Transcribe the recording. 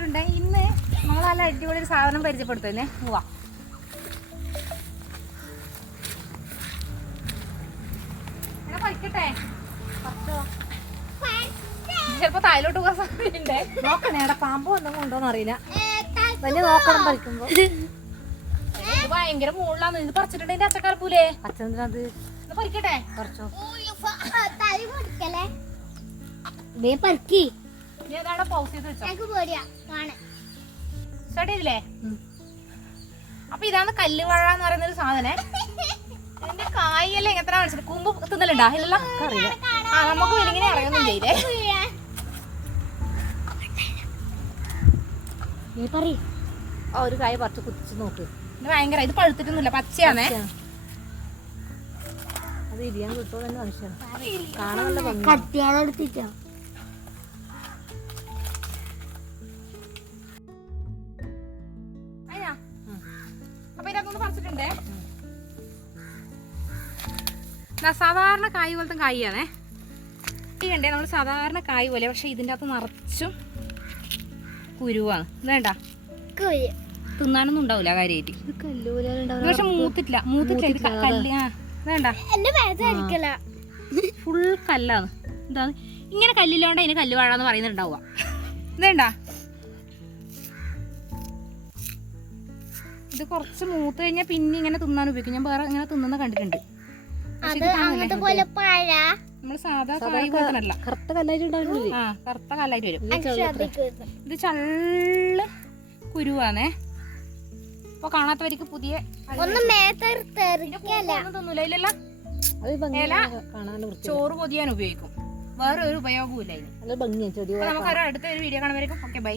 നമസ്കാരമുണ്ട് ഇന്ന് നമ്മൾ നല്ല അടിപൊളി ഒരു സാധനം പരിചയപ്പെടുത്തുന്നേ. പോവാ പഠിക്കട്ടെ ചിലപ്പോ താഴോട്ട് പോകാൻ സാധ്യതയുണ്ട്. നോക്കണേ അവിടെ പാമ്പ് എന്തെങ്കിലും ഉണ്ടോന്ന് അറിയില്ല. വലിയ നോക്കണം പറിക്കുമ്പോ. ഇത് ഭയങ്കര മുകളിലാന്ന് ഇത് പറിച്ചിട്ടുണ്ടെങ്കിൽ അച്ചക്കാർപ്പൂലേ അച്ഛനത് ഇത് പറിക്കട്ടെ. വേ പറിക്കി. നീ പൗസ് ചെയ്ത് വെച്ചോ. എനിക്ക് പേടിയാ. കാണാൻ. സ്റ്റാർട്ട് ചെയ്തില്ലേ? അപ്പൊ ഇതാണ് കല്ലുവാഴ എന്ന് പറയുന്ന ഒരു സാധനം. ഇതിന്റെ കായല്ലേ എങ്ങനെ കാണിച്ചത്. കൂമ്പ് തിന്നലുണ്ടാ? ഇല്ല അറിയില്ല. ആ നമുക്ക് വലിങ്ങനെ അറിയൊന്നും ചെയ്തേ ആ ഒരു കായ പറിച്ച് കുത്തിച്ച് നോക്ക്. ഇത് ഭയങ്കര ഇത് പഴുത്തിട്ടൊന്നുമില്ല പച്ചയാണേ. അത് ഇരിയാൻ കിട്ടുമോ തന്നെ മനുഷ്യ കാണാൻ നല്ല അപ്പൊ ഇതിനകത്തൊന്ന് പറിച്ചിട്ടുണ്ടേ? സാധാരണ കായ് പോലത്തെ കായാണേ. കണ്ടേ നമ്മൾ സാധാരണ കായ് പോലെ പക്ഷെ ഇതിന്റെ അകത്ത് നിറച്ചും കുരുവാണ്. ഇത് വേണ്ട തിന്നാനൊന്നും ഉണ്ടാവില്ല കാര്യമായിട്ട് പക്ഷെ മൂത്തിട്ടില്ല. മൂത്തിട്ടില്ല. ഇത് കല്ല് ആ വേണ്ട ഫുൾ കല്ലാണ്. എന്താണ് ഇങ്ങനെ കല്ലില്ലാണ്ട് അതിന് കല്ല് വാഴാന്ന് പറയുന്നുണ്ടാവുക. ഇതേണ്ട ഇത് കുറച്ച് മൂത്ത് കഴിഞ്ഞാൽ പിന്നെ ഇങ്ങനെ തിന്നാൻ ഉപയോഗിക്കും. ഞാൻ വേറെ ഇങ്ങനെ തിന്നുന്ന കണ്ടിട്ടുണ്ട്. നമ്മൾ സാധാ കായ് പോലത്തല്ല കറുത്ത കല്ലായിട്ട് ഉണ്ടാവില്ലേ ആ കറുത്ത കല്ലായിട്ട് വരും. ഇത് ചള്ള കുരുവാണേ അപ്പൊ കാണാത്തവർക്ക് പുതിയ ഒന്ന് മേത്തെറിക്കല്ല ഒന്നും തിന്നൂല. ഇല്ലല്ലോ. അത് ഭംഗി കാണാൻ വൃത്തി ചോറ് പൊതിയാൻ ഉപയോഗിക്കും. വേറെ ഒരു ഉപയോഗവും ഇല്ല അതിന് നല്ല ഭംഗിയാണ് ചെടി നമുക്ക് ഒരു അടുത്ത ഒരു വീഡിയോ കാണുമ്പോഴേക്കും ഓക്കെ ബൈ